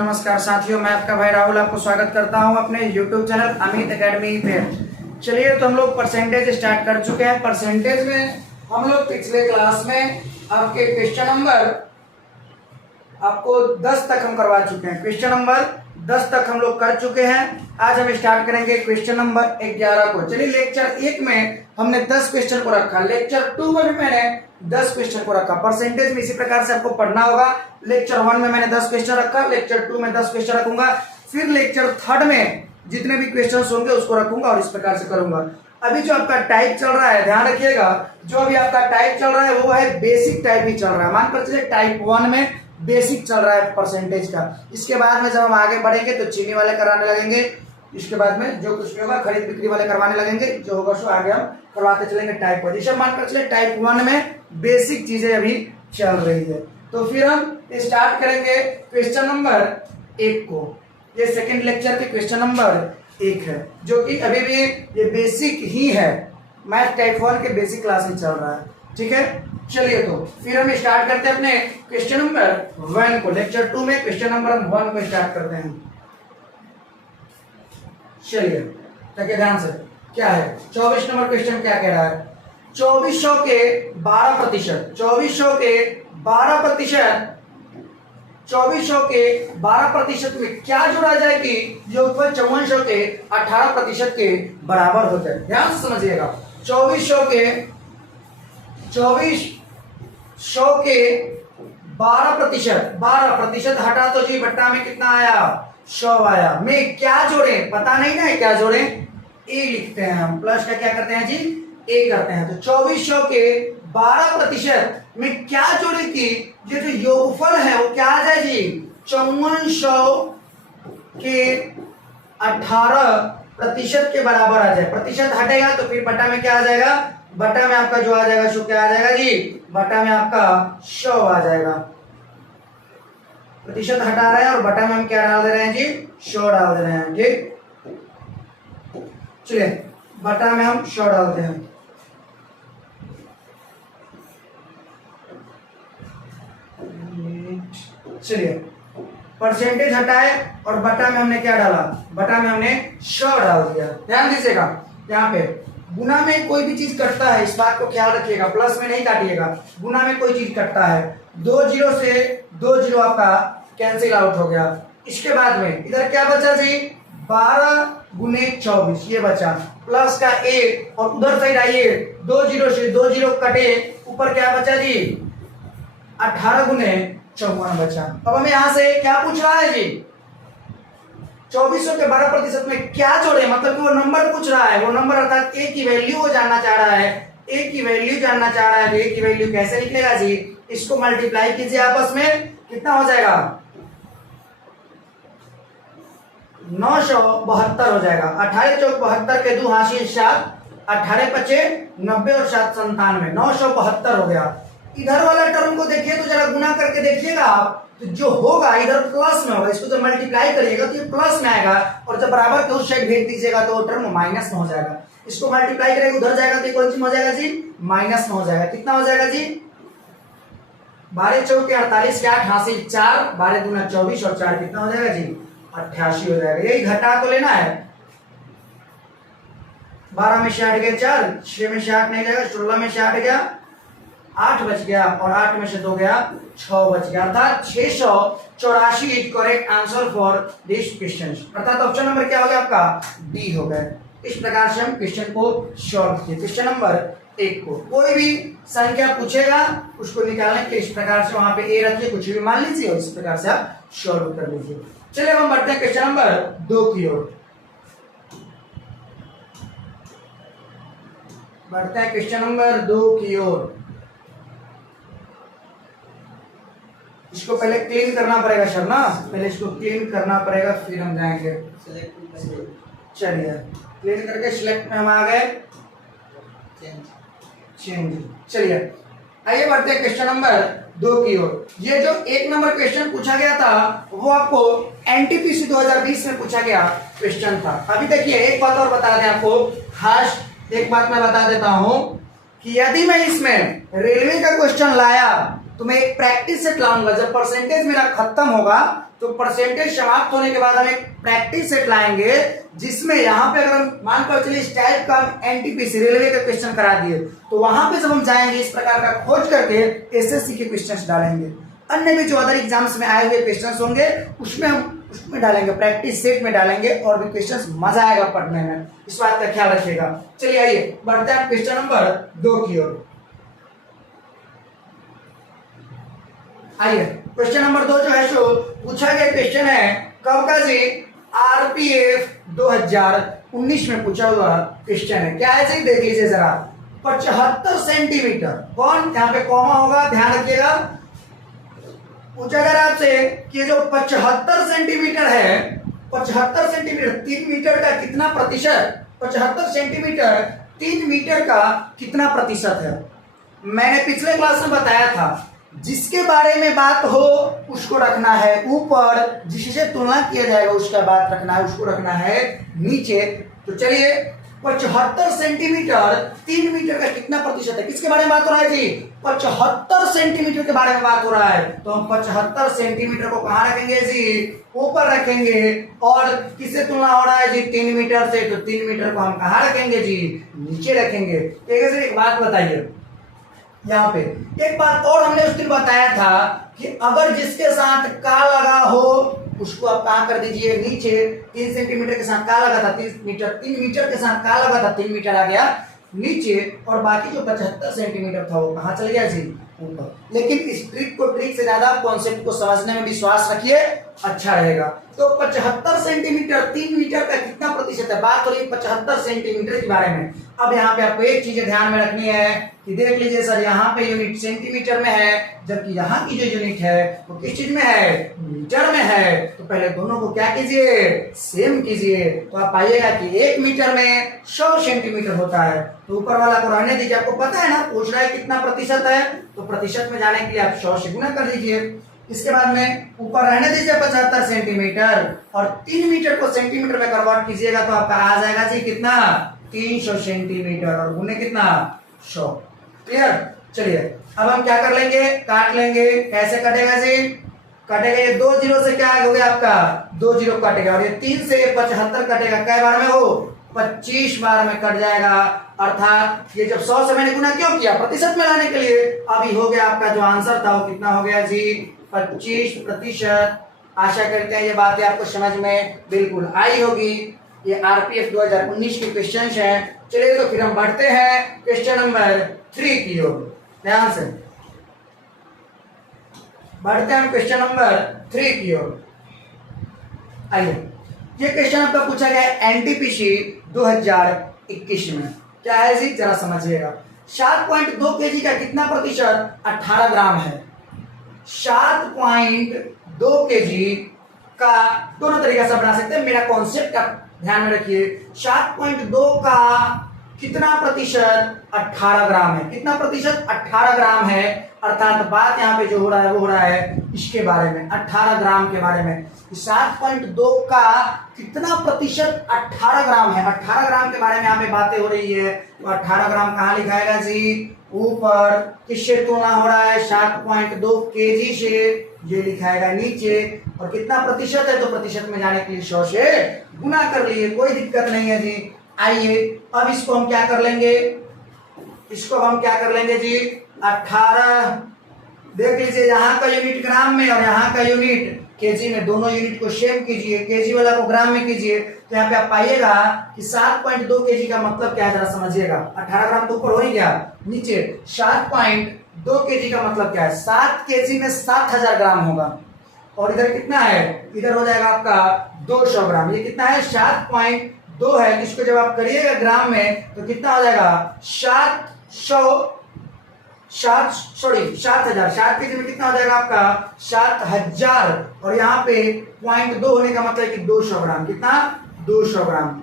नमस्कार साथियों, मैं आपका भाई राहुल आपको स्वागत करता हूं अपने YouTube चैनल अमित एकेडमी पे। चलिए तो हम लोग परसेंटेज स्टार्ट कर चुके हैं। परसेंटेज में हम लोग पिछले क्लास में आपके क्वेश्चन नंबर आपको 10 तक हम करवा चुके हैं। क्वेश्चन नंबर 10 तक हम लोग कर चुके हैं। आज हम स्टार्ट करेंगे क्वेश्चन नंबर 11 को। चलिए लेक्चर 1 में हमने 10 क्वेश्चन को रखा, लेक्चर 2 में भी मैंने 10 क्वेश्चन को रखा। परसेंटेज में इसी प्रकार से आपको पढ़ना होगा। लेक्चर 1 में मैंने 10 क्वेश्चन रखा, लेक्चर 2 में 10 क्वेश्चन रखूंगा, फिर लेक्चर 3 में जितने भी क्वेश्चन होंगे उसको रखूंगा और इस प्रकार से करूंगा। अभी जो आपका टाइप चल रहा है, ध्यान रखिएगा, जो अभी आपका टाइप चल रहा है वो है बेसिक टाइप ही चल रहा है। मान कर चलिए टाइप 1 में बेसिक चल रहा है परसेंटेज का। इसके बाद में जब हम आगे बढ़ेंगे तो चीनी वाले कराने लगेंगे, इसके बाद में जो कुछ भी होगा खरीद बिक्री वाले करवाने लगेंगे, जो होगा सो आगे हम करवाते चलेंगे टाइप 1। जैसे मान कर चले टाइप 1 में बेसिक चीजें अभी चल रही है, तो फिर हम स्टार्ट करेंगे क्वेश्चन नंबर 1 को। ये सेकंड लेक्चर के क्वेश्चन नंबर 1 है, जो कि अभी भी ये बेसिक ही है। मैथ टाइप 1 के बेसिक क्लास ही चल रहा है, ठीक है। चलिए तो फिर हम स्टार्ट करते हैं अपने क्वेश्चन नंबर 1 को। लेक्चर 2 में क्वेश्चन नंबर 1 को स्टार्ट करते हैं। चलिए देखिए ध्यान से, क्या है 24 नंबर क्वेश्चन क्या कह रहा है। 2400 के 12%, 2400 के 12%, 2400 के 12% में क्या जोड़ा जाए कि जो 5400 के 18% के बराबर हो जाए। ध्यान से समझिएगा, 2400 के 12% हटा तो जी बट्टा में कितना आया, 100 आया। में क्या जोड़े पता नहीं ना है, क्या जोड़े ए लिखते हैं हम, प्लस का क्या करते हैं जी ए करते हैं। तो 2400 के 12% में क्या जोड़े कि ये जो योगफल है वो क्या आ जाए जी 5400 के 18% के बराबर आ जाए। प्रतिशत हटेगा तो फिर बटा में क्या आ जाएगा, बटा में आपका जो आ जाएगा सो क्या आ जाएगा जी, बटा में आपका 100 आ जाएगा। प्रतिशत हटा रहे हैं और बटा में हम क्या डाल दे रहे हैं जी 100 डाल दे रहे हैं, ठीक। चलिए बटा में हम 100 डालते हैं। चलिए परसेंटेज हटाए और बटा में हमने क्या डाला, बटा में हमने 100 डाल दिया। ध्यान दीजिएगा, यहाँ पे गुना में कोई भी चीज कटता है, इस बात को ख्याल रखिएगा, प्लस में नहीं काटिएगा। गुना में कोई चीज कटता है, 2 जीरो से 2 जीरो आपका कैंसिल आउट हो गया। इसके बाद में इधर क्या बचा जी 12 गुने 24 ये बचा, प्लस का 1 और उधर साइड आइए 2 जीरो से 2 जीरो कटे, ऊपर क्या बचा जी 18 गुने 54 बचा। अब हमें यहां से क्या पूछ रहा है जी 2400 के 12% में क्या जोड़े, मतलब कि वो नंबर पूछ रहा है, वो नंबर अर्थात ए की वैल्यू वो जानना चाह रहा है। ए की वैल्यू जानना चाह रहा है, तो ए की वैल्यू कैसे निकलेगा जी, इसको मल्टीप्लाई कीजिए आपस में, कितना हो जाएगा 972 हो जाएगा। 18 चौक 72 के 2 हाशिए 7, 18 पचे 90 और 7 97, 972 हो गया। इधर वाला टर्म को देखिए तो जरा गुना करके देखिएगा आप, तो जो होगा इधर प्लस में होगा, इसको जब मल्टीप्लाई करिएगा तो ये प्लस में आएगा, और जब बराबर के उस साइड भेज दीजिएगा तो टर्म माइनस में हो जाएगा। इसको मल्टीप्लाई करेगा उधर जाएगा तो कौन सी हो जाएगा जी माइनस में हो जाएगा। कितना हो जाएगा जी 12 चौके 48 के 8 हासिल 4, 12 दूना 24 और 4 कितना हो जाएगा जी 88 हो जाएगा। यही घटा तो लेना है, 12 में से 8 गया 4, 6 में से 8 नहीं जाएगा, 16 में से 8 गया 8 बच गया, और 8 में से 2 गया 6 बच गया, अर्थात 684 is correct answer for this question. अर्थात ऑप्शन नंबर क्या हो गया आपका डी हो गया। इस प्रकार से हम क्वेश्चन को सॉल्व किए। क्वेश्चन नंबर 1 को कोई भी संख्या पूछेगा उसको निकालने के इस प्रकार से वहां पे ए रखिए, कुछ भी मान लीजिए और इस प्रकार से आप सॉल्व कर लीजिए। चलिए हम बढ़ते हैं क्वेश्चन नंबर 2 की ओर। बढ़ते हैं क्वेश्चन नंबर 2 की ओर। इसको पहले क्लीन करना पड़ेगा सर ना, पहले इसको क्लीन करना पड़ेगा फिर हम जाएंगे। चलिए क्लीन करके सिलेक्ट में हम आ गए, चेंज। चलिए आइए बढ़ते हैं क्वेश्चन नंबर 2 की ओर। ये जो 1 नंबर क्वेश्चन पूछा गया था वो आपको एनटीपीसी 2020 में पूछा गया क्वेश्चन था। अभी देखिए एक बात और बता दें आपको, खास एक बात मैं बता देता हूं कि यदि मैं इसमें रेलवे का क्वेश्चन लाया तो मैं एक प्रैक्टिस सेट लाऊंगा। जब परसेंटेज मेरा खत्म होगा तो परसेंटेज समाप्त होने के बाद हम एक प्रैक्टिस सेट लाएंगे, जिसमें यहाँ पे अगर हम मान कर चलिए इस टाइप का एनटीपीसी रेलवे का क्वेश्चन करा दिए, तो वहां पे जब हम जाएंगे इस प्रकार का खोज करके एसएससी के क्वेश्चन डालेंगे। अन्य भी जो अदर एग्जाम्स में आए हुए क्वेश्चन होंगे उसमें डालेंगे, प्रैक्टिस सेट में डालेंगे, और भी क्वेश्चन मजा आएगा पढ़ने में, इस बात का ख्याल रखिएगा। चलिए आइए बढ़ते हैं क्वेश्चन नंबर 2 की ओर। आइए क्वेश्चन नंबर 2 जो है सो पूछा गया क्वेश्चन है कब का जी, आरपीएफ 2019 में पूछा हुआ क्वेश्चन है। क्या है जी, देख लीजिए जरा, 75 सेंटीमीटर, कौन यहाँ पे कॉमा होगा, ध्यान रखिएगा। पूछा अगर आपसे कि जो 75 सेंटीमीटर है, 75 सेंटीमीटर 3 मीटर का कितना प्रतिशत, 75 सेंटीमीटर 3 मीटर का कितना प्रतिशत है। मैंने पिछले क्लास में बताया था, जिसके बारे में बात हो उसको रखना है ऊपर, जिससे तुलना किया जाएगा उसका बात रखना है, उसको रखना है नीचे। तो चलिए 75 सेंटीमीटर 3 मीटर का कितना प्रतिशत है, किसके बारे में बात हो रहा है जी, 75 सेंटीमीटर के बारे में बात हो रहा है। तो हम 75 सेंटीमीटर को कहाँ रखेंगे जी, ऊपर रखेंगे, और किससे तुलना हो रहा है जी, 3 मीटर से, तो 3 मीटर को हम कहाँ रखेंगे जी, नीचे रखेंगे। ठीक है, एक बात बताइए, यहाँ पे एक बात और हमने उस दिन बताया था कि अगर जिसके साथ का लगा हो उसको आप कहाँ कर दीजिए, नीचे। 3 सेंटीमीटर के साथ का लगा था 3 मीटर के साथ का लगा था 3 मीटर आ गया नीचे, और बाकी जो 75 सेंटीमीटर था वो कहाँ चल गया जी, ऊपर। लेकिन इस ट्रिक से ज्यादा कॉन्सेप्ट को समझने में विश्वास रखिए, अच्छा रहेगा। तो 75 सेंटीमीटर 3 मीटर का कितना प्रतिशत है, बात हो रही है 75 सेंटीमीटर के बारे में। अब यहाँ पे आपको एक चीज ध्यान में रखनी है कि देख लीजिए सर, यहाँ पे यूनिट सेंटीमीटर में है, जबकि यहाँ की जो यूनिट है वो किस चीज में है, मीटर में है। तो पहले दोनों को क्या कीजिए, सेम कीजिए। तो आप पाइएगा कि 1 मीटर में 100 सेंटीमीटर होता है। तो ऊपर वाला को रहने दीजिए, आपको पता है ना, पूछ रहा है कितना प्रतिशत है, तो प्रतिशत में जाने के लिए आप 100 से गुना कर दीजिए। इसके बाद में ऊपर रहने दीजिए 75 सेंटीमीटर, और 3 मीटर को सेंटीमीटर में कन्वर्ट कीजिएगा तो आपका आ जाएगा जी कितना, 300 सेंटीमीटर, और गुने कितना, 100। क्लियर। चलिए अब हम क्या कर लेंगे, काट लेंगे। कैसे कटेगा जी, कटेगा ये 2 जीरो से, क्या हो गया आपका 2 जीरो कटेगा, और ये 3 से 75 कटेगा, कै बार में हो, 25 बार में कट जाएगा। अर्थात ये जब 100 से मैंने गुना क्यों किया, प्रतिशत में लाने के लिए। अभी हो गया आपका जो आंसर था वो कितना हो गया जी, 25%। आशा करते हैं ये बातें आपको समझ में बिल्कुल आई होगी। ये आरपीएफ 2019 के क्वेश्चन हैं। चलिए तो फिर हम बढ़ते हैं क्वेश्चन नंबर 3 की ओर, ध्यान से बढ़ते हैं क्वेश्चन नंबर 3 की ओर। आइए, ये क्वेश्चन आपका पूछा गया एनटीपीसी 2021 में। क्या है जी, जरा समझिएगा। 7.2 केजी का कितना प्रतिशत 18 ग्राम है। 7.2 केजी का दोनों तरीके से बना सकते हैं, मेरा कॉन्सेप्ट का ध्यान में रखिए। 7.2 का कितना प्रतिशत 18 ग्राम है, कितना प्रतिशत 18 ग्राम है। अर्थात बात यहाँ पे जो हो रहा है वो हो रहा है इसके बारे में, 18 ग्राम के बारे में। 7.2 का कितना प्रतिशत 18 ग्राम है, 18 ग्राम के बारे में यहाँ पे बातें हो रही है। तो 18 ग्राम कहाँ लिखाएगा जी, ऊपर। किससे तुलना हो रहा है, 7.2 केजी से, ये लिखाएगा नीचे। और कितना प्रतिशत है, तो प्रतिशत में जाने के लिए 100 से गुना कर लिए, कोई दिक्कत नहीं है जी। आइए अब इसको हम क्या कर लेंगे, इसको हम क्या कर लेंगे जी, 18 देख लीजिए, यहाँ का यूनिट ग्राम में और यहाँ का यूनिट केजी में, दोनों यूनिट को सेम कीजिए, केजी वाला को ग्राम में कीजिए। तो यहाँ पे आप पाइएगा कि 7.2 केजी का मतलब क्या है, जरा समझिएगा। 18 ग्राम तो ऊपर हो ही गया, नीचे 7.2 केजी का मतलब क्या है, 7 केजी में 7000 ग्राम होगा। और इधर कितना है, इधर हो जाएगा आपका 200 ग्राम। ये कितना है, 7.2 है। इसको जब आप करिएगा ग्राम में तो कितना हो जाएगा, 7000। 7 केजी में कितना हो जाएगा आपका 7000। और यहाँ पे 0.2 होने का मतलब कि 200 ग्राम, कितना 200 ग्राम।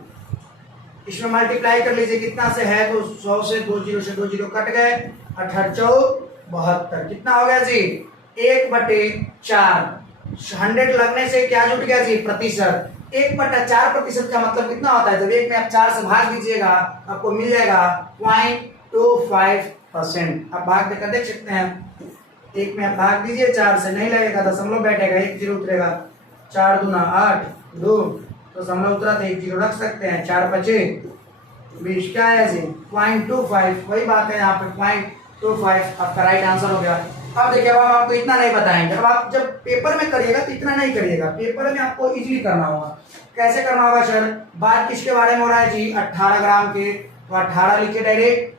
इसमें मल्टीप्लाई कर लीजिए, कितना से है, तो 100 से 2 जीरो से 2 जीरो कट गए, 18×4 = 72। कितना हो गया जी, 1/4। 100 लगने से क्या जुट गया जी, प्रतिशत। 1/4 प्रतिशत का मतलब कितना होता है, जब 1 में आप 4 से भाग दीजिएगा आपको मिल जाएगा 0.25%। आप भाग देकर देख सकते हैं, 1 में आप भाग दीजिए 4 से, नहीं लगेगा, दशमलव बैठेगा, 1 जीरो उतरेगा, 4 दूना 8 2, तो सामने उतरा तो 1 जीरो रख सकते हैं, 4 बचे 20, क्या है जी 0.25, वही बात है यहाँ पे 0.25 आपका राइट आंसर हो गया। अब देखिए अब हम आपको इतना नहीं बताएंगे, अब आप जब पेपर में करिएगा तो इतना नहीं करिएगा, पेपर में आपको इजीली करना होगा। कैसे करना होगा सर, बात किसके बारे में हो रहा है जी 18 ग्राम के, तो 18 लिखिए डायरेक्ट,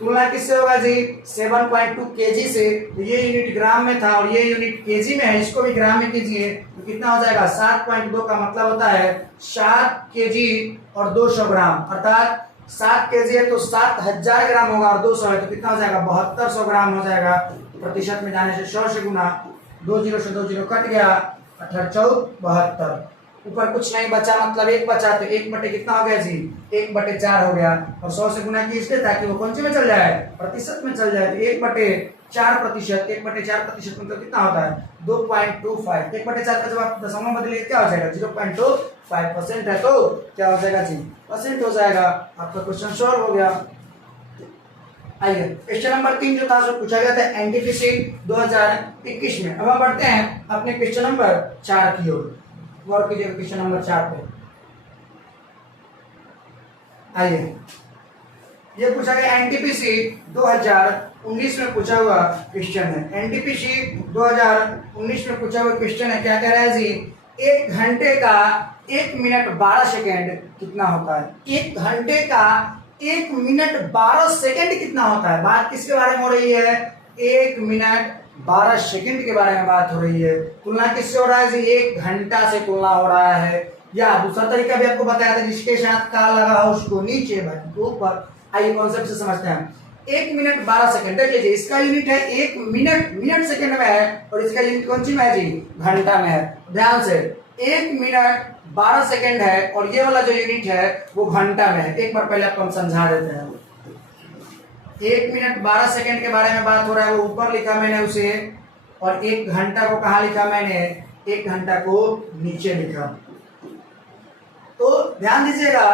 तुलना किससे होगा जी 7.2 केजी से, तो ये यूनिट ग्राम में था और ये यूनिट केजी में है, इसको भी ग्राम में कीजिए तो कितना हो जाएगा 7.2 का मतलब होता है 7 केजी और 200 ग्राम, अर्थात 7 केजी है तो 7000 ग्राम होगा और 200 है तो कितना हो जाएगा 7200 ग्राम हो जाएगा। प्रतिशत में जाने से 100 से गुना, 2 जीरो से 2 जीरो कट गया, 18 4 72, ऊपर कुछ नहीं बचा मतलब 1 बचा, तो 1 बटे कितना हो गया जी 1/4 हो गया, और 100 से गुना की इसलिए ताकि वो कौन से में चल जाए प्रतिशत में चल जाए, तो 1/4 प्रतिशत, 1/4 प्रतिशत मतलब कितना होता है 2.25, 1/4 का जब आप दशमलव बदलेंगे क्या हो जाएगा 0.25% है, तो क्या हो जाएगा जी परसेंट हो जाएगा। आपका क्वेश्चन सॉल्व हो गया। आइए क्वेश्चन नंबर 3 जो था जो पूछा गया था एनटीपीसी 2021 में। अब हम बढ़ते हैं अपने क्वेश्चन नंबर 4 की ओर, गौर कीजिए क्वेश्चन नंबर 4 पे। आइए ये पूछा गया एनटीपीसी 2019 में पूछा हुआ क्वेश्चन है, एनटीपीसी 2019 में पूछा हुआ क्वेश्चन है, क्या कह रहा है जी 1 घंटे का 1 मिनट 12 सेकेंड कितना होता है, 1 घंटे का 1 मिनट 12 सेकेंड कितना होता है। बात किसके बारे में हो रही है 1 मिनट 12 सेकेंड के बारे में बात हो रही है। तुलना किससे हो रहा है जी 1 घंटा से तुलना हो रहा है, या दूसरा तरीका भी आपको बताया था जिसके साथ का लगा हो उसको नीचे ऊपर। आइए कॉन्सेप्ट से समझते हैं। 1 मिनट 12 सेकेंड, देख लीजिए इसका यूनिट है 1 मिनट, मिनट सेकेंड में है और इसका यूनिट कौन सी में है जी घंटा में है। ध्यान से 1 मिनट 12 सेकेंड है और ये वाला जो यूनिट है वो घंटा में है। एक बार पहले आपको हम समझा देते हैं। 1 मिनट 12 सेकेंड के बारे में बात हो रहा है, वो ऊपर लिखा मैंने उसे, और 1 घंटा को कहाँ लिखा मैंने 1 घंटा को नीचे लिखा। तो ध्यान दीजिएगा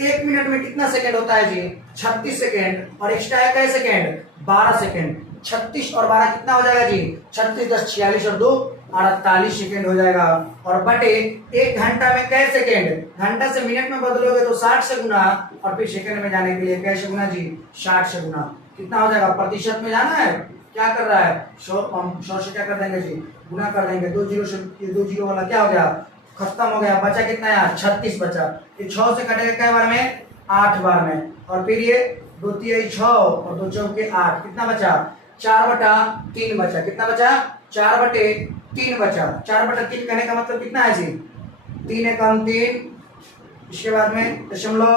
1 मिनट में कितना सेकेंड होता है जी 36 सेकेंड, और एक्स्ट्रा है कै सेकेंड 12 सेकेंड, 36 और 12 कितना हो जाएगा जी 36 10 46 और 2 48 सेकेंड हो जाएगा, और बटे 1 घंटा में कै सेकेंड, घंटा से मिनट में बदलोगे तो 60 से गुना, और फिर सेकेंड में जाने के लिए कैसे गुना जी 60 से गुना, कितना हो जाएगा प्रतिशत में जाना है, क्या कर रहा है 100 से क्या कर देंगे जी गुना कर देंगे, 2 जीरो से 2 जीरो वाला क्या हो गया खत्म हो गया, बचा कितना यार 36 बचा, ये 6 से कटेगा कै बार में 8 बार में, और फिर ये 2 3 6 और 2 चौके 8, कितना बचा 4/3 बचा, कितना बचा 4/3 बचा। 4/3 कहने का मतलब कितना है जी 3 एकम 3, इसके बाद में दशमलव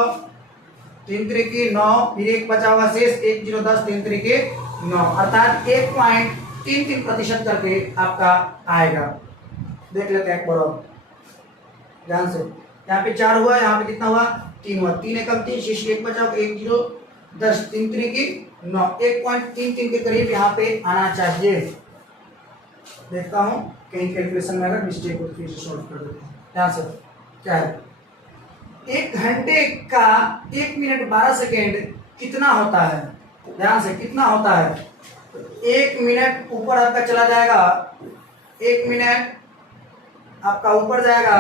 3 त्रिकी 9, फिर 1 बचा हुआ शेष 1 0 10 3 त्रिकी 9, अर्थात 1.33% करके आपका आएगा। देख लेते हैं एक बार ध्यान से, यहाँ पे 4 हुआ, यहाँ पे कितना हुआ 3 हुआ, 3 एकम 3 शेष 1 बचा 1 0 10 3 त्रिकी 9, 1.33 के करीब यहाँ पे आना चाहिए। देखता हूँ कहीं कैलकुलेशन में अगर मिस्टेक हो तो फिर से सॉल्व कर देते हैं। ध्यान से क्या है 1 घंटे का 1 मिनट 12 सेकेंड कितना होता है, ध्यान से कितना होता है, 1 मिनट ऊपर आपका चला जाएगा, 1 मिनट आपका ऊपर जाएगा,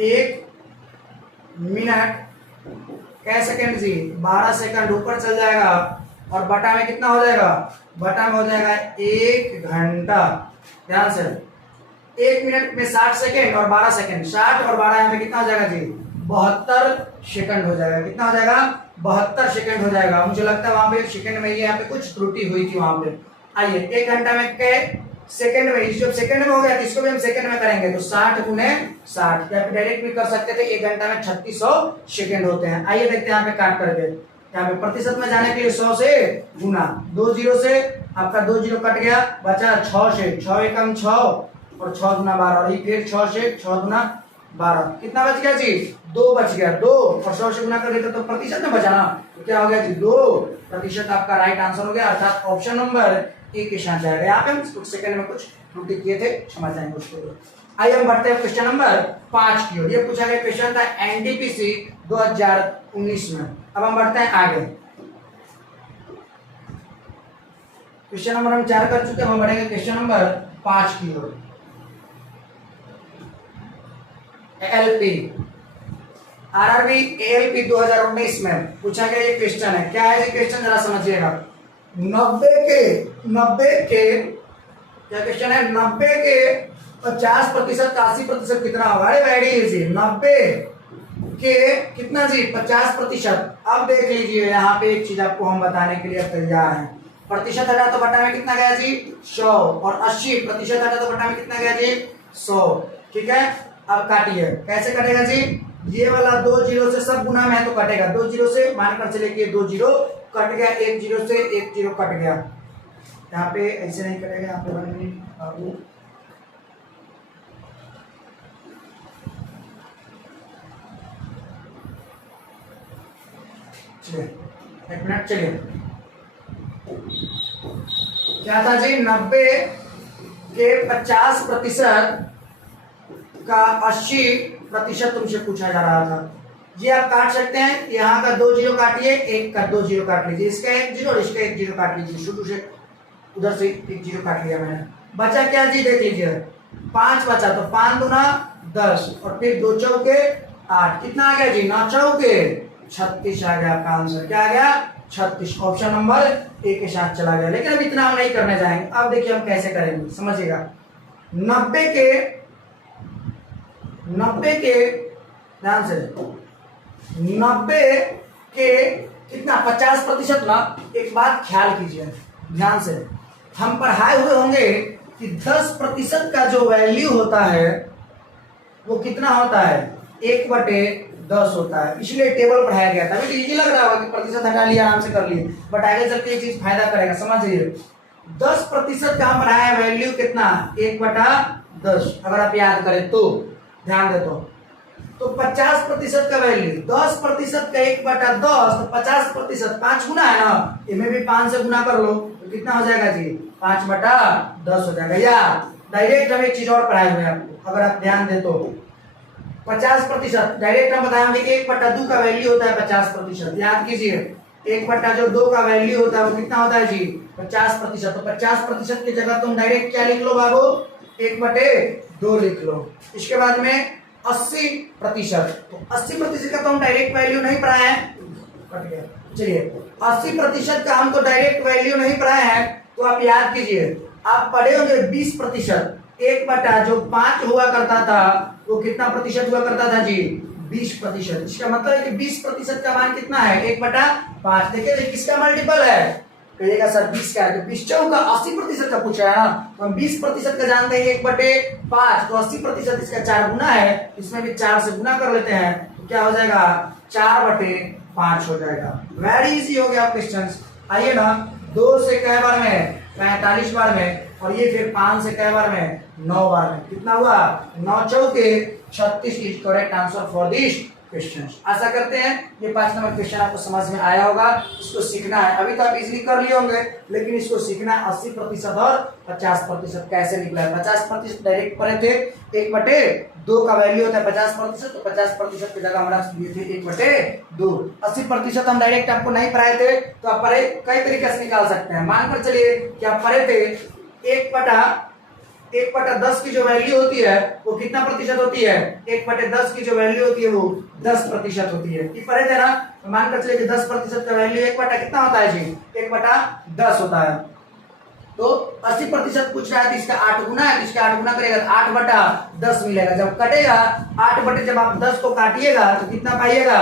1 मिनट कै सेकेंड जी 12 सेकंड ऊपर चल जाएगा, और बटा में कितना हो जाएगा, बटा में हो जाएगा 1 घंटा। ध्यान से 1 मिनट में 60 सेकेंड और 12 सेकेंड, 60 और 12 यहाँ पे कितना हो जाएगा जी 72 सेकंड हो जाएगा, कितना हो जाएगा 72 सेकंड हो जाएगा। मुझे लगता है वहां पे सेकंड में ये यहाँ पे कुछ त्रुटि हुई थी वहां पे। आइए 1 घंटा में कै सेकंड में, जब सेकंड में हो गया तो इसको भी हम सेकंड में करेंगे, तो 60 गुने 60, या फिर डायरेक्ट भी कर सकते थे 1 घंटा में 3600 सेकंड होते हैं। आइए देखते हैं यहाँ पे काट करके, यहाँ पे प्रतिशत में जाने के लिए 100 से गुना, 2 जीरो से आपका 2 जीरो कट गया, बचा 6 से, 6 एकम 6 और 6 गुना 12, और ये फिर 6 से 6 गुना 12, कितना बच गया जी 2 बच गया, 2 और 100 से गुना कर देते तो प्रतिशत में बचा ना, तो क्या हो गया जी 2% आपका राइट आंसर हो गया, अर्थात ऑप्शन नंबर ए के साथ जाएगा। यहाँ पे हम कुछ सेकंड में कुछ त्रुटि किए थे, समझ जाएंगे उसको। आइए हम बढ़ते हैं क्वेश्चन नंबर 5 की ओर। ये पूछा गया क्वेश्चन था एनटीपीसी 2019 में। अब हम बढ़ते हैं आगे, क्वेश्चन नंबर हम 4 कर चुके हैं, हम बढ़ेंगे क्वेश्चन नंबर 5 की ओर। एएलपी, आरआरबी एएलपी 2019 में पूछा गया ये क्वेश्चन है। क्या है ये क्वेश्चन, जरा समझिएगा। 90 के क्या क्वेश्चन है, 90 के 50% का 80% कितना होगा? अरे वेरी इजी, 90 के कितना जी 50%। अब देख लीजिए यहाँ पे एक चीज आपको हम बताने के लिए तैयार हैं। प्रतिशत हटा तो बटा में कितना गया जी 100, और 80% हटा तो बटा में कितना गया जी 100। ठीक है, अब काटिए, कैसे कटेगा जी? ये वाला 2 जीरो से सब गुना में है तो कटेगा, 2 जीरो से मानकर चले कि 2 जीरो कट गया, 1 जीरो से 1 जीरो कट गया। यहाँ पे ऐसे नहीं कटेगा, यहाँ पे 1 मिनट बाबू, चलिए 1 मिनट। चलिए क्या था जी, 90 के 50% का 80% तुमसे पूछा जा रहा था। ये आप काट सकते हैं, यहाँ का 2 जीरो काटिए, एक का 2 जीरो काट लीजिए, इसका 1 जीरो और इसका 1 जीरो काट लीजिए, शुरू से उधर से 1 जीरो काट लिया मैंने। बचा क्या जी, देख लीजिए 5 बचा, तो 5 दूना 10 और फिर 2 चौके 8, कितना आ गया जी 9 चौके 36 आ गया आपका आंसर। क्या आ गया 36, ऑप्शन नंबर ए के साथ चला गया। लेकिन अब इतना हम नहीं करने जाएंगे, अब देखिए हम कैसे करेंगे, समझिएगा। 90 के ध्यान से, 90 के कितना 50% ना, एक बात ख्याल कीजिए ध्यान से, हम पढ़ाए हुए होंगे कि 10% का जो वैल्यू होता है वो कितना होता है 1/10 होता है, इसलिए टेबल पढ़ाया गया था। अभी इजी लग रहा होगा कि प्रतिशत हटा लिया, आराम से कर लिए, बट आगे चल के ये चीज फायदा करेगा, समझिए। 10% का हम पढ़ाया है वैल्यू कितना 1/10, अगर आप याद करें तो, ध्यान दे तो 50% का वैल्यू 10% का 1/10, तो 50% 5 गुना है ना, इनमें भी 5 से गुना कर लो तो कितना हो जाएगा जी 5/10 हो जाएगा। या डायरेक्ट हम एक चीज और पढ़ाए हुए हैं आपको, अगर आप ध्यान दे तो 50% डायरेक्ट हम बताएंगे 1/2 का वैल्यू होता है 50%, याद कीजिए 1/2 का वैल्यू होता है वो कितना होता है जी 50%। तो 50% की जगह तुम डायरेक्ट क्या लिख लो बाबू 1/2 लिख लो। इसके बाद में 80%, तो 80% का तो हम डायरेक्ट वैल्यू नहीं पढ़ाए हैं, कट गया। चलिए 80% का हम तो डायरेक्ट वैल्यू नहीं पढ़ाए हैं, तो आप याद कीजिए, आप पढ़े होंगे 20%, 1/5 हुआ करता था वो कितना प्रतिशत हुआ करता था जी 20%। इसका मतलब है कि 20% का मान कितना है 1/5। देखिए किसका मल्टीपल है, कहिएगा सर 20 का है, तो 20 का 80% का पूछा है ना, तो हम 20% का जानते हैं 1/5, तो 80% इसका 4 गुना है, इसमें भी 4 से गुना कर लेते हैं, तो क्या हो जाएगा 4/5 हो जाएगा। वेरी इजी हो गया क्वेश्चन। आइए ना 2 से कै बार में 45 बार में, और ये फिर 5 से कै बार में 9 बार में, कितना हुआ 9 चौके 36 is correct answer for this question. आशा करते हैं ये 5 नंबर क्वेश्चन आपको समझ में आया होगा। इसको सीखना है, अभी तो आप इजीली कर लिए होंगे, लेकिन इसको सीखना है 80% और 50% कैसे निकला है। 50% डायरेक्ट पढ़े थे 1/2 का वैल्यू होता है 50%, तो 50% की जगह हम रख दिए थे 1/2। 80% हम डायरेक्ट आपको नहीं पढ़ाए थे, तो आप पढ़े कई तरीके से निकाल सकते हैं। मानकर चलिए कि आप पढ़े थे 1/10 की जो वैल्यू होती है वो कितना प्रतिशत होती है 1/10 की जो वैल्यू होती है वो 10% होती है, ये पढ़े थे ना। तो मानकर चलिए कि 10% का वैल्यू 1/, कितना होता है जी 1/10 होता है। तो 80% पूछ रहा है तो इसका 8 गुना है, तो इसका 8 गुना करेगा तो 8/10 मिलेगा। जब कटेगा 8 जब आप 10 को काटिएगा तो कितना पाइएगा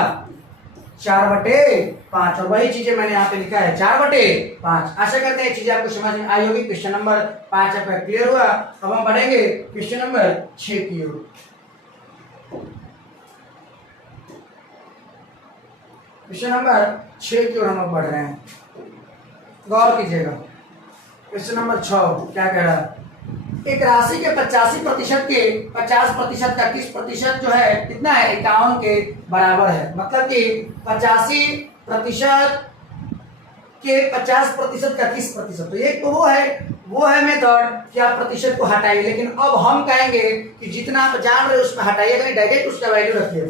4/5, और वही चीजें मैंने यहाँ पे लिखा है 4/5। आशा करते हैं चीजें आपको समझ में आई होगी। क्वेश्चन नंबर 5 आपका क्लियर हुआ। अब हम बढ़ेंगे क्वेश्चन नंबर 6 की ओर। क्वेश्चन नंबर 6 की ओर हम बढ़ रहे हैं, गौर कीजिएगा। क्वेश्चन नंबर 6 क्या कह रहा है, एक राशि के 85% के 50% का 30% जो है कितना है 51 के बराबर है। मतलब कि 85% के 50% का 30%, तो एक तो वो है मेथड कि आप प्रतिशत को हटाइए, लेकिन अब हम कहेंगे कि जितना आप जान रहे हो उसमें हटाइएगा नहीं, डायरेक्ट उसका वैल्यू रखिए।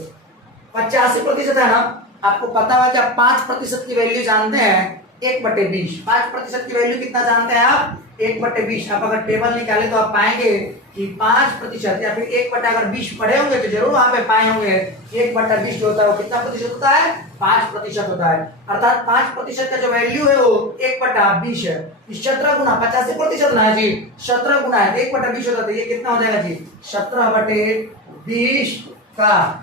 85% है ना, आपको पता हुआ कि आप 5% की वैल्यू जानते हैं 1/20। 5% की वैल्यू कितना जानते हैं आप 1/20। आप अगर टेबल निकाले तो आप पाएंगे कि 5% या फिर 1/20 पढ़े होंगे तो जरूर वहां पे पाए होंगे 1/20 जो होता है वो कितना प्रतिशत होता है, 5% होता है। अर्थात 5% का जो वैल्यू है वो 1/20 है। 17 गुना 85% ना है जी, 17 गुना है 1/20 होता है, ये कितना हो जाएगा जी, 17/20 का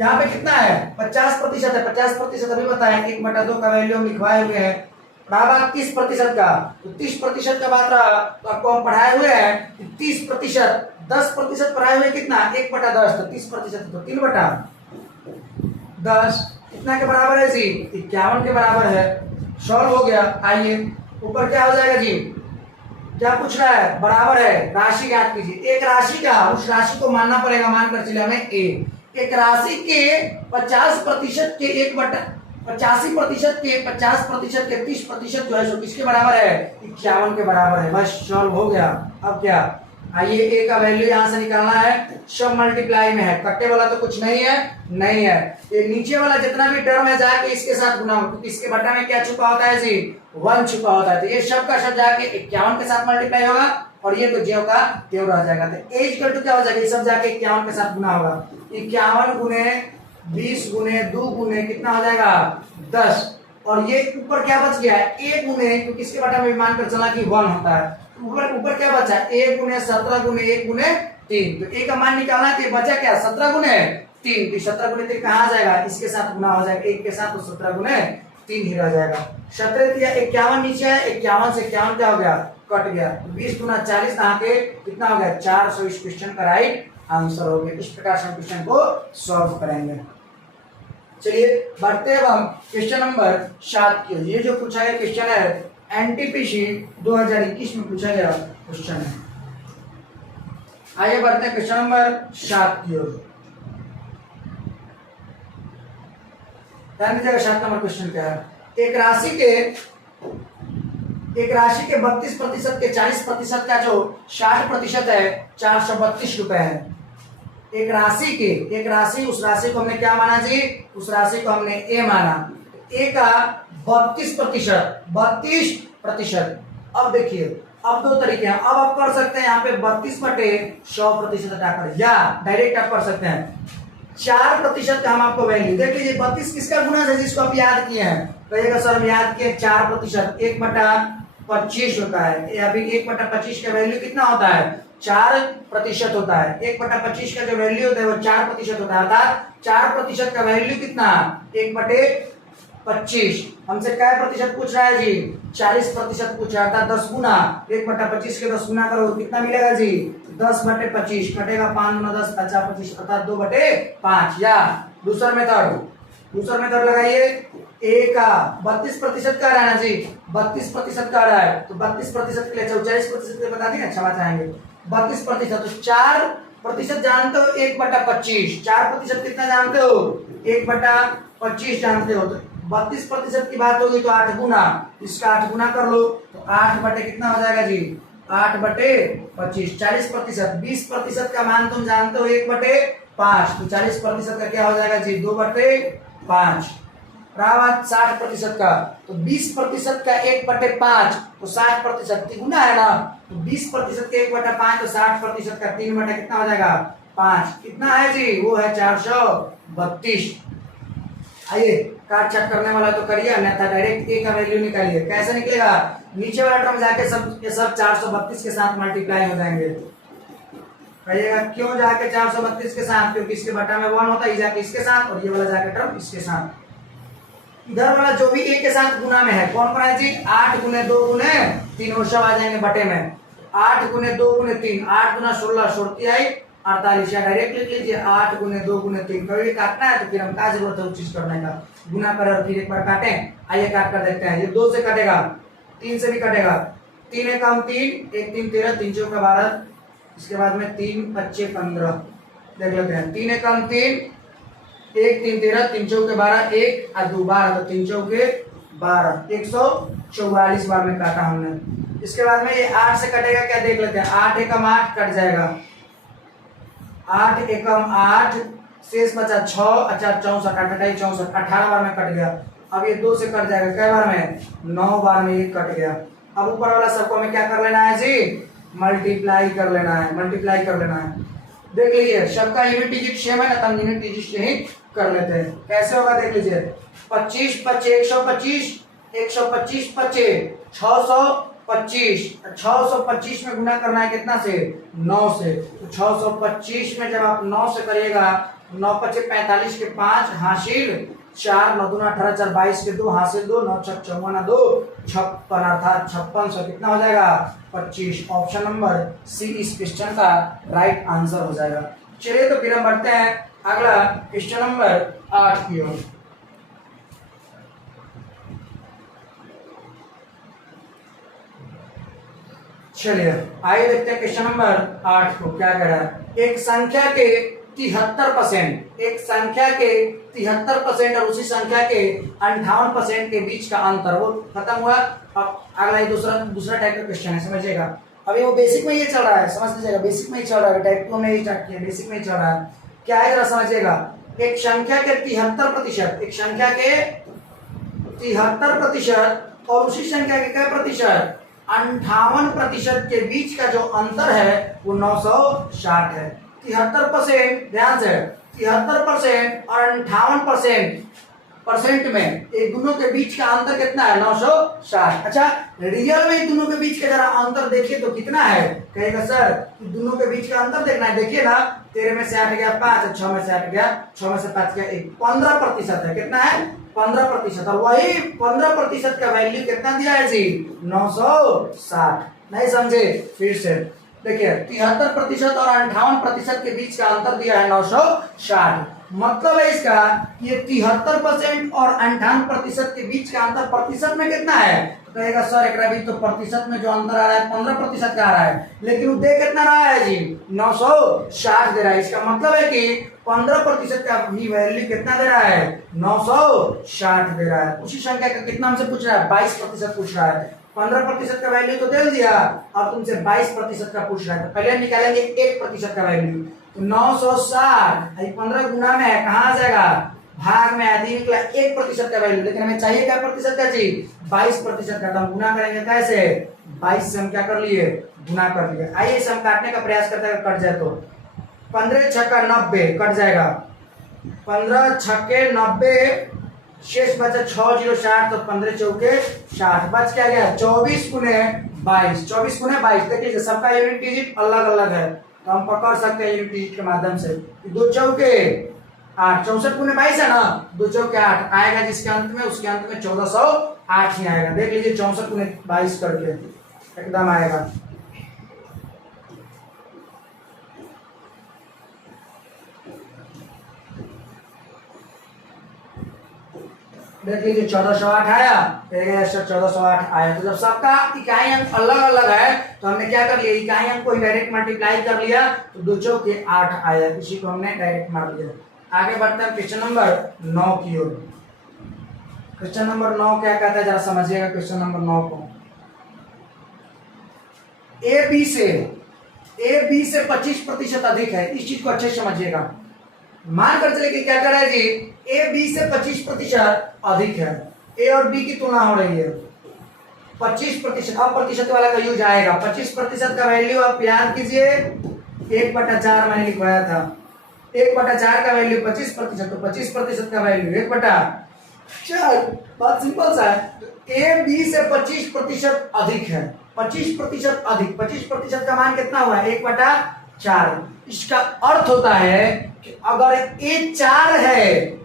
यहाँ पे कितना है 50% है। 50% अभी बताया, 1/2 का वैल्यू हम लिखवाए हुए हैं। रहा 30% का, तो 30% का बात रहा तो आपको हम पढ़ाए हुए हैं 30%। 10% पढ़ाए हुए कितना 1/10, तो 30% तो 3/10 कितना के बराबर है जी, 51 के बराबर है। सॉल्व हो गया। आइए ऊपर क्या हो जाएगा जी, क्या पूछ रहा है, बराबर है, राशि ज्ञात कीजिए। एक राशि का, उस राशि को मानना पड़ेगा, मानकर चलिए हमें ए। एक राशि के 50% के 85% के 50% के 30% जो है सो किसके बराबर है, 51 के बराबर है। बस सॉल्व हो गया। अब क्या, आइए ए का वैल्यू यहां से निकालना है, सब मल्टीप्लाई में है, कट्टे वाला तो कुछ नहीं है, नहीं है। ये नीचे वाला जितना भी टर्म है जाके इसके साथ गुना हो, क्योंकि इसके बटा में क्या छुपा होता है जी, 1 छुपा होता है। तो ये सब का सब जाके 51 के साथ मल्टीप्लाई होगा और ये तो ज्यों का त्यों रह जाएगा। तो ए इक्वल टू क्या हो जाएगा, ये सब जाके 51 के साथ गुना होगा। 51 गुने 20 गुने 2 गुने कितना हो जाएगा 10, और ये ऊपर क्या बच गया है, ए गुने, क्योंकि इसके बटा में मानकर चला कि 1 होता है, ऊपर ऊपर क्या बचा, ए गुने 17 गुने 1 गुने 3। तो ए का मान निकालना है, तो बचा क्या 17 गुने 3। तो 17 गुने 3 कहाँ आ जाएगा, इसके साथ गुना हो जाएगा 1 के साथ, तो 17 गुने 3 ही रह जाएगा। 17 दिया 51 नीचे है, 51 से 51 क्या हो गया, कट गया। 20 गुना 40 कहाँ के कितना हो गया 400। इस क्वेश्चन का राइट आंसर हो गया। इस प्रकार से हम क्वेश्चन को सॉल्व करेंगे। चलिए बढ़ते हैं हम क्वेश्चन नंबर 7 की। ये जो पूछा गया क्वेश्चन है एनटीपीसी 2021 में पूछा गया क्वेश्चन है। आइए बढ़ते हैं क्वेश्चन नंबर 7 की ओर। ध्यान दीजिएगा 7 नंबर क्वेश्चन क्या है। एक राशि के 32% के 40% का जो 60% है 432 रुपए है। एक राशि उस राशि को हमने क्या माना जी, उस राशि को हमने ए माना। ए का 32%। अब देखिए, अब दो तरीके हैं। अब आप कर सकते हैं यहाँ पे 32/100% हटाकर, या डायरेक्ट आप कर सकते हैं 4% का हम आपको वैल्यू देख लीजिए। 32 किसका गुना है जिसको आप याद किए हैं, कहिएगा सर हम याद किए 4%। 1/25 होता है, या फिर 1/25 का वैल्यू कितना होता है 4% होता है। 1/25 का जो वैल्यू होता है वो 4% होता है। अर्थात 4% का वैल्यू कितना 1/25। हमसे क्या प्रतिशत पूछ रहा है जी, 40% पूछ रहा था। 10 गुना 1/25 के 10 गुना करो कितना मिलेगा जी 10/25, कटेगा 5 गुना 10 50 25 अर्थात 2/5। या दूसरा मेथड लगाइए। ए का 32% का रहा है ना जी, 32% का रहा है, तो 32% के लिए 40% के लिए बता दिए, अच्छा बात आएंगे 32%। तो 4% जानते हो 1/25, 4% कितना जानते हो 1/25 जानते हो। तो 32% की बात होगी तो 8 गुना, इसका 8 गुना कर लो तो 8 बटे कितना हो जाएगा जी 8/25। 40%, 20% का मान तुम जानते हो 1/5, तो 40% का क्या हो जाएगा जी 2/5। रहा बात 60% का, तो 20% का 1/5 तो 60% गुना है ना, तो 20% के 1/5 तो 60% का 3 बटे कितना हो जाएगा 5। कितना है जी, वो है 432। आइए काट छाट करने वाला तो करिए, अन्यथा डायरेक्ट ए का वैल्यू निकालिए। कैसे निकलेगा, नीचे वाला टर्म जाके सब 432 के साथ मल्टीप्लाई हो जाएंगे। कहिएगा क्यों जाके 432 के साथ, क्योंकि इसके बटा में 1 होता है, जाके इसके साथ, और ये वाला जाके टर्म इसके साथ। इधर वाला जो भी ए के साथ गुना में है कौन कौन है जी, 8 गुने 2 गुने 3 और सब आ जाएंगे बटे में। 8 गुने 2 गुने 3, 8 गुना 16 सोलती आई 48। या डायरेक्ट लिख लीजिए 8 गुने 2 गुने 3। कभी काटना है तो फिर हम क्या जरूरत है उस चीज करने का, गुना कर और फिर एक बार काटें। आइए काट कर देखते हैं। ये 2 से कटेगा, 3 से भी कटेगा, 3 एक हम 3, 1 3 13, 3 चौका 12, इसके बाद में 3 25 15 देख लेते हैं। 3 एक हम 3, 1 3 13, 3 चौके 12, 1 और 2 12, तो 3 चौके 12, 144 बार में काटा हमने। इसके बाद में ये 8 से कटेगा क्या देख लेते हैं। 8 एकम 8 कट जाएगा, 8 एकम 8, शेष बचा 6, अच्छा 64, 8 64, 18 बार में कट गया। अब ये 2 से कट जाएगा, कई बार में 9 बार में ये कट गया। अब ऊपर वाला सबको हमें क्या कर लेना है जी, मल्टीप्लाई कर लेना है, मल्टीप्लाई कर लेना है। देख लीजिए सबका यूनिट डिजिट सेम है ना, तो हम यूनिट डिजिट से ही कर लेते हैं। कैसे होगा देख लीजिए, 25 25 125 125 25 625, 625 में गुना करना है कितना से, 9 से। तो 625 में जब आप 9 से करिएगा, 9 25 45 के 5 हासिल 4, 9 दूना 18 4 22 के 2 हासिल 2, 9 6 54 2 56, अर्थात 5600 कितना हो जाएगा 25। ऑप्शन नंबर सी इस क्वेश्चन का राइट आंसर हो जाएगा। चलिए तो फिर हम बढ़ते हैं अगला क्वेश्चन नंबर 8 की ओर। चलिए आइए देखते हैं क्वेश्चन नंबर 8 को क्या कह रहा है। एक संख्या के 73%, एक संख्या के 73% और उसी संख्या के 58% के बीच का अंतर, वो खत्म हुआ। अब अगला ये दूसरा टाइप का क्वेश्चन है, समझिएगा। अभी वो बेसिक में ये चल रहा है, समझ लीजिएगा, बेसिक में ही चल रहा है, टाइप 2 में ही स्टार्ट किया, बेसिक में ही चल रहा है। क्या है जरा समझिएगा, एक संख्या के 73%, एक संख्या के 73% और उसी संख्या के क्या प्रतिशत, 58% के बीच का जो अंतर है वो 960 है। 73%, ध्यान से, 73% और 58% में एक दोनों के बीच का अंतर कितना है, 960। अच्छा रियल में दोनों के बीच का जरा अंतर देखिए तो कितना है, कहेगा सर दोनों के बीच का अंतर देखना है। देखिए ना, 13 में से 8 गया 5, 6 में से 8 गया 6 में से 5 गया 1, 15% है। कितना है, 15%। और वही 15% का वैल्यू कितना दिया है जी, 960। नहीं समझे, फिर से देखिए, 73% और 58% के बीच का अंतर दिया है 960। मतलब है इसका ये 73% और 58% के बीच का अंतर प्रतिशत में कितना है, तो कहेगा सर एक भी तो प्रतिशत में जो अंतर आ रहा है 15% का आ रहा है, लेकिन वो दे कितना रहा है जी, 960 दे रहा है। इसका मतलब है कि 15% का भी वैल्यू कितना दे रहा है, 960 दे रहा है। उसी संख्या का कितना हमसे पूछ रहा है, 22% पूछ रहा है। 15% का वैल्यू तो दे दिया, अब तुमसे 22% का पूछ रहा है, तो पहले निकालेंगे 1% का वैल्यू। तो 960 15 गुना में है, कहाँ आ जाएगा, भाग में आदि निकला 1% का वैल्यू, लेकिन हमें चाहिए क्या प्रतिशत का जी, 22% का। तो हम गुना करेंगे कैसे, 22 से हम क्या कर लिए, गुना कर लिए। आइए इसे हम काटने का प्रयास करते हैं, कट जाए तो 15 छक्का 90 कट जाएगा, 15 छक्के 90, शेष बचा 6 0 60, तो 15 चौके 60, बच क्या गया 24 गुने 22, 24 गुने 22। देखिए सबका यूनिट डिजिट अलग अलग है, तो हम पकड़ सकते हैं यूनिट डिजिट के माध्यम से। 2 चौके 8, 64 गुने 22 है ना, 2 चौके 8 आएगा, जिसके अंत में उसके अंत में 1408 ही आएगा। देख लीजिए 64 गुने 22 करके एकदम आएगा। देख लीजिए 1408 आया, 1408 आया। तो जब सबका इकाई अंक अलग अलग है तो हमने क्या कर लिया, इकाई अंक को डायरेक्ट मल्टीप्लाई कर लिया, तो 2 चौके 8 आया, इसी को हमने डायरेक्ट मार लिया। आगे बढ़ते हैं क्वेश्चन नंबर 9 की ओर। क्वेश्चन नंबर 9 क्या कहता है जरा समझिएगा। क्वेश्चन नंबर 9 को, ए बी से 25% अधिक है, इस चीज को अच्छे से समझिएगा। मान कर चले कि क्या कर रहा है जी, ए बी से 25% अधिक है, ए और बी की तुलना हो रही है 25%। अब प्रतिशत वाला का यूज आएगा, 25% का वैल्यू आप याद कीजिए 1/4 मैंने लिखवाया था, 1/4 का वैल्यू 25%, तो 25% का वैल्यू 1/4। बात सिंपल सा है। ए बी से 25% अधिक है, 25% अधिक, 25% का मान कितना हुआ, 1/4। इसका अर्थ होता है कि अगर ए 4 है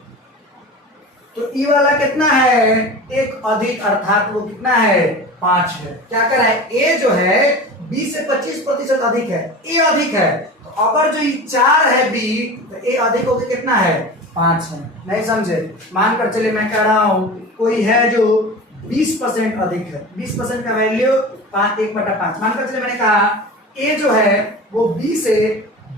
तो ई वाला कितना है, 1 अधिक, अर्थात वो कितना है, 5 है। क्या कर रहा है, ए जो है बी से 25% अधिक है, ए अधिक है, तो अगर जो 4 है बी, तो ए अधिक होकर कितना है, 5 है। नहीं समझे, मानकर चलिए मैं कह रहा हूं कोई है जो 20% अधिक है, 20% का वैल्यू 1/5। मानकर चलिए मैंने कहा ए जो है वो बी से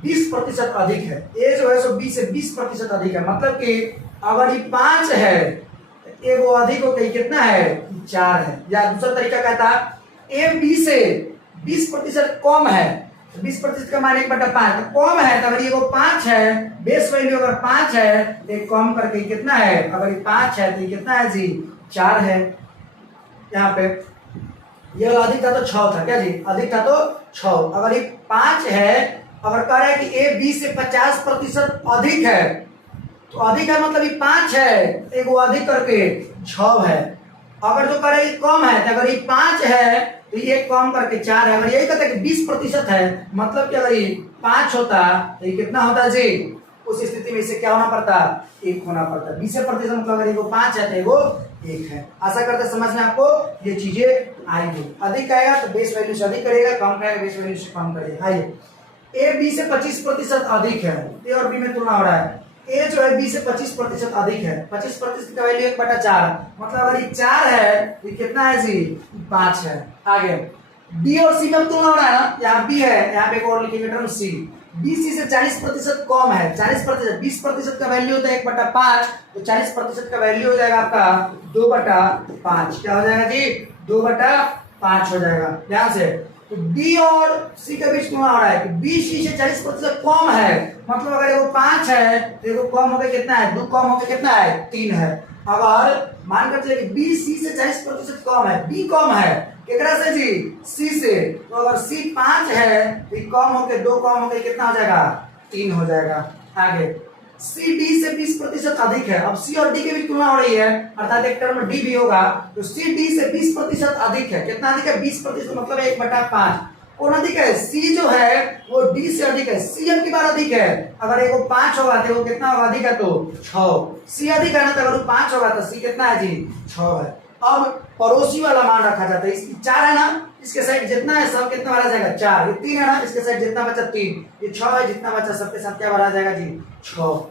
20% अधिक है, ए जो है सो बी से 20% अधिक है। मतलब कि अगर ये 5 है तो ए वो अधिक हो गई, कितना है, 4 है। या दूसरा तरीका कहता ए बी से 20% कम है, 20% का मान 1/5, तो कम है, तो अगर ये वो 5 है, बेस वैल्यू अगर 5 है तो एक कम करके कितना है, अगर ये 5 है तो ये कितना है जी, 4 है यहाँ पे। ये वाला अधिक था तो 6 था, क्या जी, अधिक था तो 6। अगर ये 5 है, अगर कह रहे हैं कि ए बी से 50% अधिक है, तो अधिक है मतलब ये 5 है, एक वो अधिक करके 6 है। अगर जो करे कम है, तो अगर ये 5 है तो ये कम करके 4 है। अगर यही कहते हैं कि 20% है, मतलब कि अगर ये 5 होता तो ये कितना होता जी, उस स्थिति में इसे क्या होना पड़ता, 1 होना पड़ता। 20% मतलब अगर वो 5 है तो वो 1 है। आशा करते समझ में आपको ये चीजें आएंगी। अधिक आएगा तो बेस वैल्यू से अधिक करेगा, कम आएगा बेस वैल्यू से कम करेगा। आइए, ए बी से 25% अधिक है, ए और बी में तुलना हो रहा है। ए जो है बी से 25% अधिक है, 25% का वैल्यू 1/4, मतलब अगर ये 4 है तो कितना है जी, 5 है। आगे बी और सी में तुलना हो रहा है ना, यहाँ बी है, यहाँ पे एक और लिखेंगे टर्म सी। बी सी से 40% कम है, 40%, 20% का वैल्यू होता है 1/5, तो 40% का वैल्यू हो जाएगा आपका 2/5। क्या हो जाएगा जी, 2/5 हो जाएगा। ध्यान से, तो बी और सी के बीच तुलना हो रहा है कि बी सी से 40% कम है, मतलब अगर वो 5 है तो वो कम होकर कितना है, 2 कम होकर कितना है, 3 है। अगर मान कर चले कि बी सी से 40% कम है, बी कम है केकरा से जी, सी से, तो अगर सी 5 है तो कम होकर 2 कम होकर कितना हो जाएगा, 3 हो जाएगा। आगे सी डी से 20% अधिक है, अब सी और डी की भी तुलना हो रही है, अर्थात एक टर्म डी भी होगा, तो सी डी से 20% अधिक है। कितना अधिक है, 20%, मतलब 1/5। कौन अधिक है, सी जो है वो डी से अधिक है, सी अब की बार अधिक है। अगर एक 5 होगा तो वो कितना होगा, अधिक है तो 6। सी अधिक है ना, तो अगर 5 होगा तो सी कितना है जी, 6 है। अब पड़ोसी वाला मान रखा जाता है, 4 है ना, इसके साइड जितना है सब कितना भरा जाएगा, 4। ये 3 है ना, इसके साइड जितना बचा 3, ये 6 है, जितना बचा सबके साथ क्या भरा जाएगा जी, 6।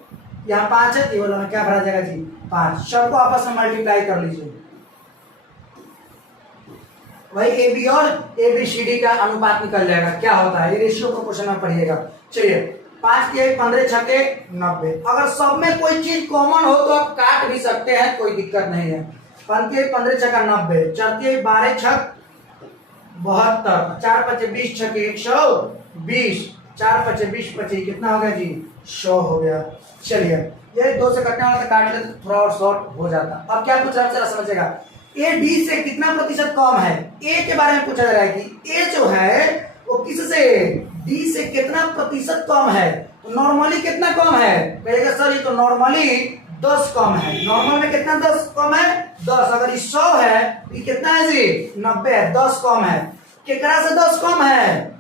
यहाँ 5 है, ये वाला में क्या भरा जाएगा जी, 5। सबको आपस में मल्टीप्लाई कर लीजिए, वही ए बी और ए बी सी डी का अनुपात निकल जाएगा। क्या होता है, ये रेशियो प्रोपोर्शन में पढ़िएगा। चलिए, 5 के 15 छके 90। अगर सब में कोई चीज कॉमन हो तो आप काट भी सकते हैं, कोई दिक्कत नहीं है। 5 के 15 छका 90, 4 के 12 छक 72, 4 5 20 छके 120, 4 5 20 25 कितना हो गया जी, 100 हो गया। चलिए, ये 2 से कटने वाला काट लेते थोड़ा और शॉर्ट हो जाता। अब क्या पूछ रहा है, जरा समझिएगा, ए डी से कितना प्रतिशत कम है। ए के बारे में पूछा जा रहा है कि ए जो है वो किससे, डी से कितना प्रतिशत कम है। तो नॉर्मली कितना कम है, कहेगा सर ये तो नॉर्मली 10 कम है। नॉर्मल में कितना 10 कम है, 10। अगर ये 100 है ये कितना है जी, 90 है, 10 कम है। केकरा से 10 कम है,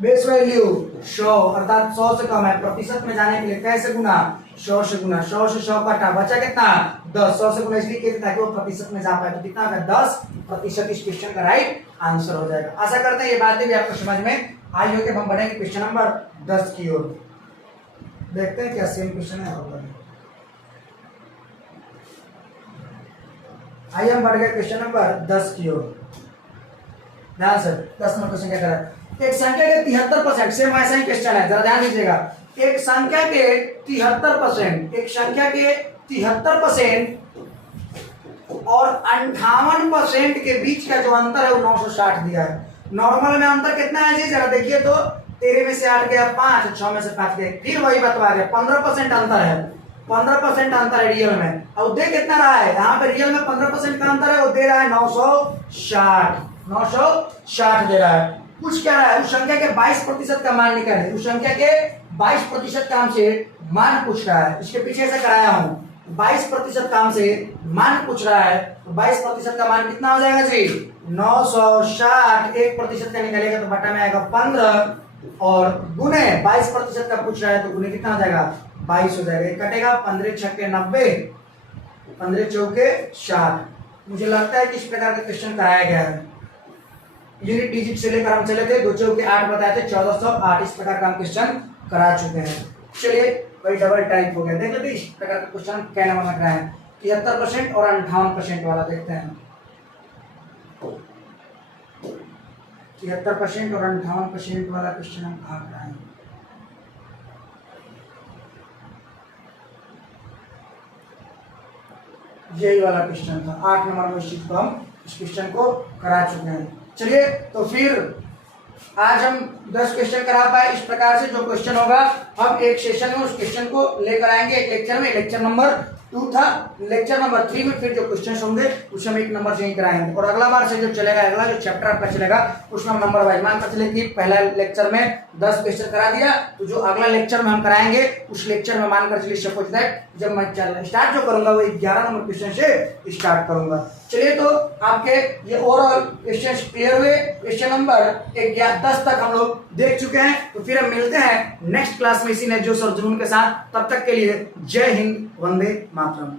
बेस वैल्यू 100, अर्थात 100 से कम है। प्रतिशत में जाने के लिए कैसे गुना, 100 से गुना, 100 से 100 काटा, बचा कितना 10, 100 से गुना इसलिए किया ताकि वो प्रतिशत में जा पाए। तो कितना होगा, 10% इस क्वेश्चन का राइट आंसर हो जाएगा। आशा करते हैं ये बातें भी आपको समझ में आई होगी। हम बढ़ेंगे क्वेश्चन नंबर 10 की ओर, देखते हैं क्या सेम क्वेश्चन है। आइए हम बढ़ गए क्वेश्चन नंबर 10 की ओर। ध्यान से 10 नंबर क्वेश्चन क्या कर रहा है, एक संख्या के 73%, सेम वैसा ही क्वेश्चन है, जरा ध्यान दीजिएगा। एक संख्या के 73%, एक संख्या के 73% और 58% के बीच का जो अंतर है वो 960 दिया है। नॉर्मल में अंतर कितना है जी, जरा देखिए तो, 13 में से 8 गया 5, 6 में से 5 गया, फिर वही बतवा गया 15% अंतर है। 15% अंतर है रियल में। अब दे कितना रहा है, यहाँ पे रियल में 15% का अंतर है, वो दे रहा है 960 दे रहा है। कुछ क्या रहा है, उस संख्या के 22% का मान निकाले, उस संख्या के 22% का हमसे मान पूछ रहा है। इसके पीछे से कराया हूँ, 22% का हमसे मान पूछ रहा है, तो 22% का मान कितना हो जाएगा जी, 960। 1% का निकलेगा तो बटा में आएगा 15, और गुने 22% का पूछ रहा है तो गुने कितना हो जाएगा, 22 हो जाएगा। कटेगा 15 छक्के 90, 15 चौके 60। मुझे लगता है कि इस प्रकार का क्वेश्चन कराया गया है। यूनिट डिजिट से लेकर हम चले थे, 2 चौके 8 बताए थे, 1408। इस प्रकार का हम क्वेश्चन करा चुके हैं। चलिए, वही डबल टाइप हो गया। देख लेते इस प्रकार का क्वेश्चन क्या नाम रख रहा है, 73% और 58% वाला देखते हैं। 73% और 58% वाला क्वेश्चन हम कहाँ कराएंगे। यही वाला क्वेश्चन था, 8 नंबर में शीट को हम इस क्वेश्चन को करा चुके हैं। चलिए, तो फिर आज हम 10 क्वेश्चन करा पाए। इस प्रकार से जो क्वेश्चन होगा हम एक सेशन में उस क्वेश्चन को लेकर आएंगे, एक लेक्चर में, लेक्चर नंबर 2 था। लेक्चर नंबर 3 में फिर जो क्वेश्चन होंगे उसमें हम 1 नंबर चेंज कराएंगे और अगला बार से जो चलेगा, अगला जो चैप्टर आपका चलेगा उसमें हम नंबर वाइज मान कर चले कि पहला लेक्चर में 10 क्वेश्चन करा दिया, तो जो अगला लेक्चर में हम कराएंगे उस लेक्चर में मान कर चलिए सपोज दैट जब मैं स्टार्ट जो करूंगा वो 11 नंबर क्वेश्चन से स्टार्ट करूंगा। चलिए तो आपके ये ओवरऑल क्वेश्चन क्लियर हुए। क्वेश्चन नंबर 10 तक हम लोग देख चुके हैं, तो फिर हम मिलते हैं नेक्स्ट क्लास में इसी ने जो सर जुनून के साथ। तब तक के लिए जय हिंद, वंदे मातरम।